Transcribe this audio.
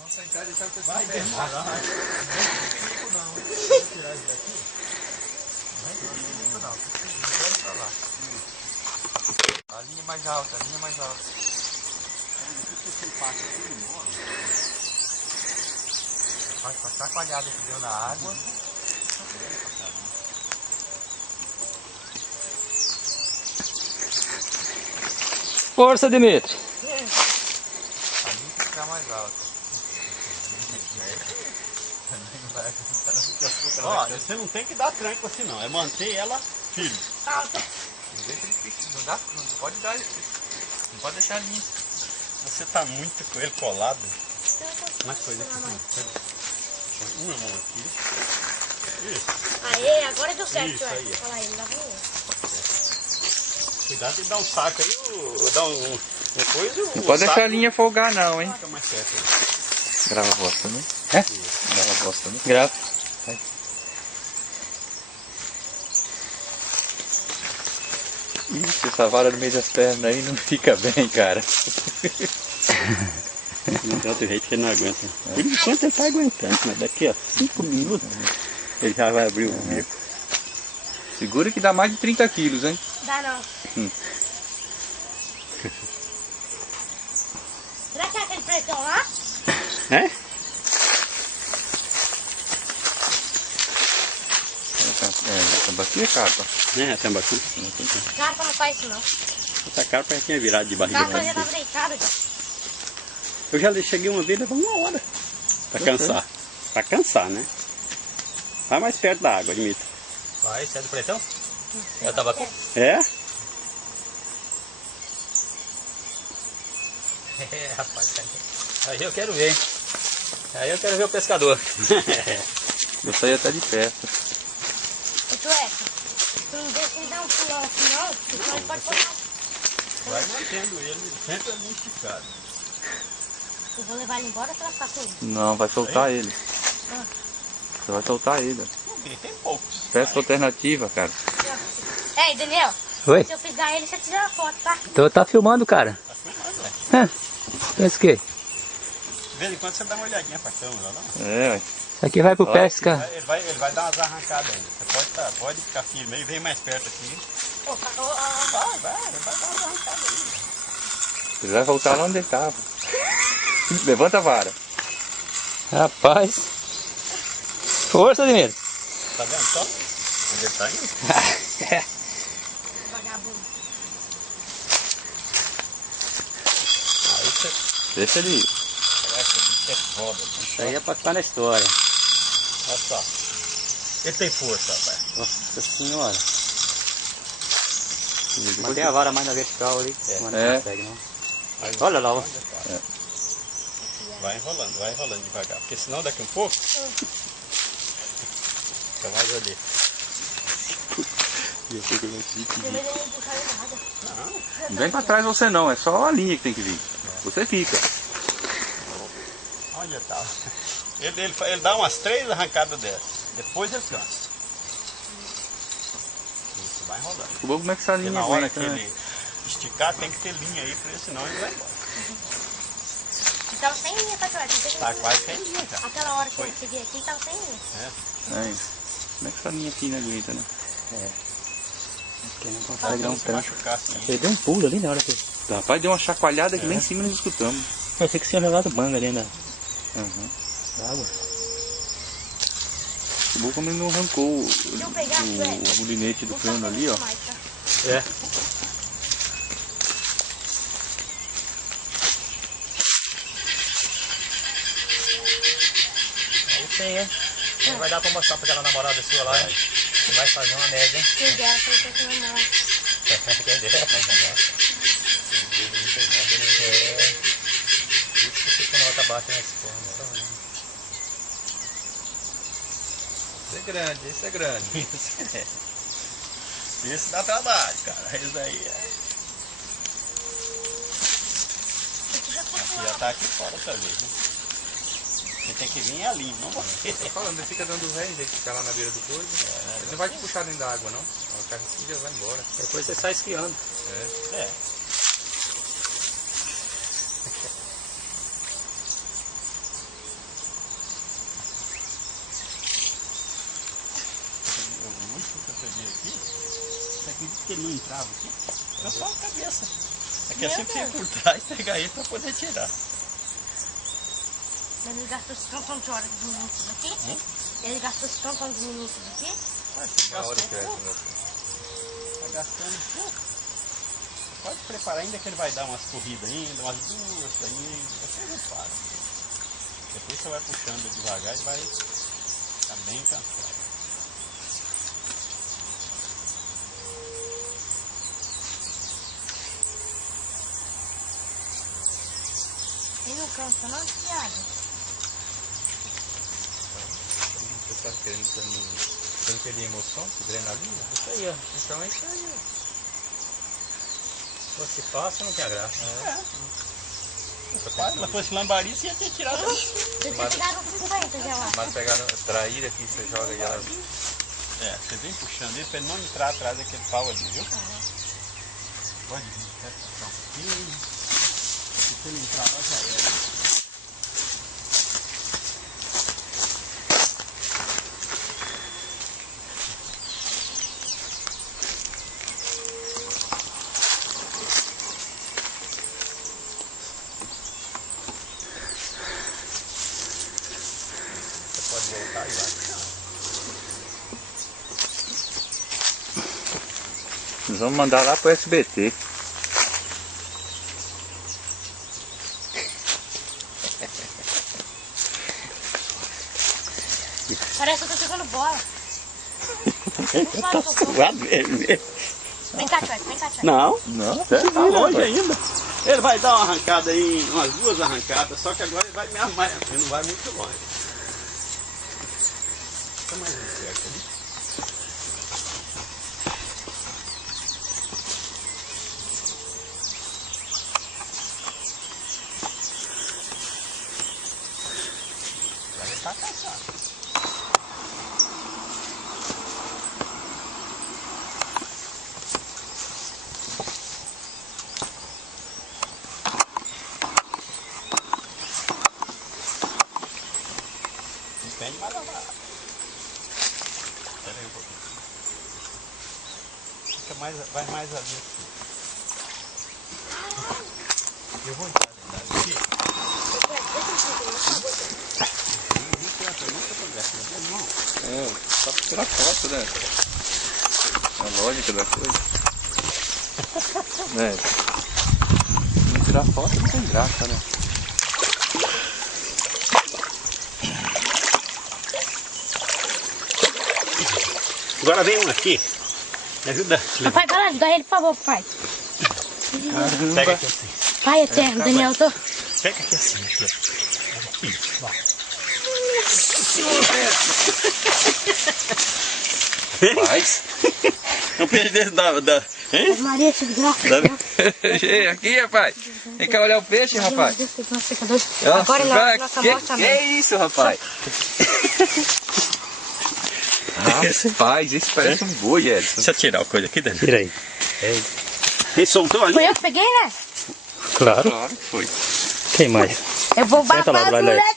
Nossa, em casa deixar o pessoal demorar. Não vem perigo não, hein? Vou tirar isso daqui. Não vem perigo não. Vai pra lá. A linha mais alta, a linha mais alta. Faz uma chacoalhada que deu na água. Força, Dimitri. A linha tem que ficar mais alta. Ó, você não tem que dar tranco assim não, é manter ela firme. Não dá, não pode dar, não pode deixar limpo. Você tá muito com ele colado. Mais coisa aqui. Põe uma mão aqui. Isso. Aê, agora deu certo, Isso aí. olha lá, ele dá ruim. Cuidado de dar um saco aí, dar um coisa. Não pode deixar a linha folgar não, hein? Fica mais certo aí. Grava a voz também. É? Grava a voz também. Grava. Ixi, essa vara no meio das pernas aí não fica bem, cara. Não tem outro jeito que ele não aguenta. Por enquanto ele tá aguentando, mas daqui a 5 minutos ele já vai abrir o bico. Segura que dá mais de 30 quilos, hein? Dá não. Será que é aquele pretão lá? É? Tambaqui é capa. É, tambaqui. Carpa não faz isso não. Essa carpa já tinha virado de barriga Carpa pra já cima. tava deitado já. Eu já cheguei uma vez, levou 1 hora pra cansar. Pra cansar, né? Vai mais perto da água, admito. Vai, sai do pretão? Eu tava aqui. É? É, rapaz. Aí eu quero ver, hein? Aí eu quero ver o pescador. Eu saí até de perto. Ô, Tueca, tu não deixa ele dar um pulão assim não, senão ele pode botar. Vai mantendo ele sempre ali esticado. Eu vou levar ele embora pra ficar com ele. Não, vai soltar ele. Você vai soltar ele. Tem poucos. Pesca alternativa, cara. Ei, Daniel, Oi? se eu fisgar ele, você tira a foto, tá? Tá filmando, cara. Pensa o quê? De vez em quando você dá uma olhadinha pra câmera, não? É, Isso aqui vai pro pesca. Ele vai dar umas arrancadas ainda. Você pode ficar firme aí, vem mais perto aqui. Ô, Vai dar umas arrancadas aí. ele vai voltar lá onde ele estava. Levanta a vara. Rapaz. Força, Dimitri. Tá vendo só? Onde ele tá indo? vagabundo. Aí você... Deixa ele ir. Essa bicha é foda. Isso aí é pra ficar na história. Olha só. Ele tem força, rapaz. Nossa senhora. Mantém a vara mais na vertical ali. Mas não consegue não. Olha lá, ó. Vai enrolando devagar. Porque senão daqui um pouco... Fica mais ali. Primeiro ele não puxar ele nada. Não vem pra trás você não, é só a linha que tem que vir. Você fica. Onde ele tá? Ele dá umas 3 arrancadas dessas. Depois ele cansa. Isso, vai enrolando. O bom como é que essa Porque linha na hora aguenta, que né? ele esticar, tem que ter linha aí, porque senão ele vai embora. Tava sem linha, tá, Tueca? Tá quase sem linha já. Aquela hora que eu cheguei aqui, tava sem linha. É isso. Como é que essa linha fina aguenta, né? Porque não consegue dar um Se tranco. machucar assim. Ele deu um pulo ali na hora que... Rapaz, deu uma chacoalhada que lá em cima nós escutamos. Pensei que tinha levado manga ali na água. O bom como ele não arrancou o pegar, o mulinete do cano ali, ó. É. Aí sim, hein? Não vai dar pra mostrar pra aquela namorada sua lá, hein? Você vai fazer uma média, hein? Quem dera, foi o que eu não. Quem dera. Isso que fica nota baixa nesse forno. Esse é grande, esse é grande. Isso dá trabalho, cara. Isso daí é... Aqui já tá aqui fora outra vez, né? Você tem que vir ali, não você. Tô falando, ele fica dando ré, ele fica lá na beira do coisa. Ele não vai te puxar dentro da água, não. A carretilha vai embora. Depois você sai esquiando. É. aqui, você acredita que ele não entrava aqui? Era só a cabeça. Aqui assim você ia por trás e pegar ele para poder tirar. Mas ele gastou esse tantão de horas de minutos aqui? Ele gastou esse tantão de minutos aqui? Uma hora que é essa, meu. Tá gastando pouco. Pode preparar ainda que ele vai dar umas corridas ainda, umas duas ainda, depois ele para. Depois você vai puxando devagar e vai ficar bem cansado. Ele não cansa não, Thiago? Você tá querendo você não perder emoção, adrenalina? Isso aí, ó. Então é isso aí, ó. Se fosse fácil, não tinha graça. Mas se fosse lambari, você ia ter tirado. Você tinha tirado uns 50 já lá. Mas pegar traíra aqui, você joga e ela... É, você vem puxando ele para ele não entrar atrás daquele pau ali, viu? Pode vir, quer puxar um pouquinho. Se ele entrar lá, já era. Pode voltar e vai. Nós vamos mandar lá pro SBT. Parece que eu tô jogando bola. Tá suado mesmo. Vem cá, Tchek, vem cá, Tchek. Não, Não, tá longe ainda. Ele vai dar uma arrancada aí, umas duas arrancadas, só que agora ele vai me armar, ele não vai muito longe. Tá mais perto ali. Vai estar cansado. Depende mais da vara. Espera aí um pouquinho. Fica mais, vai mais ali. Eu vou entrar dentro aqui. é, só pra tirar foto, né? A lógica da coisa. Né? Não tirar foto não tem graça, né? Agora vem um aqui. Me ajuda. Papai, vai lá ajudar ele, por favor, pai. Pega aqui assim. Pai, eterno, Daniel, eu tô... Pega aqui assim. Aqui, ó. Isso, vai. Mas... É um peixe desse da... Hein? Maria, que desgraça. Aqui, rapaz. Vem cá olhar o peixe, rapaz. Meu Deus, tem uma secadora. Ó, Agora vai, ele nossa que voz também. é isso, rapaz? Rapaz, esse parece um boi, Edson. Deixa eu tirar a coisa aqui, Dani. Tira aí. Ele soltou ali? Foi eu que peguei, né? Claro. Claro que foi. Quem mais? Eu vou Senta lá, babar as vai lá. mulheres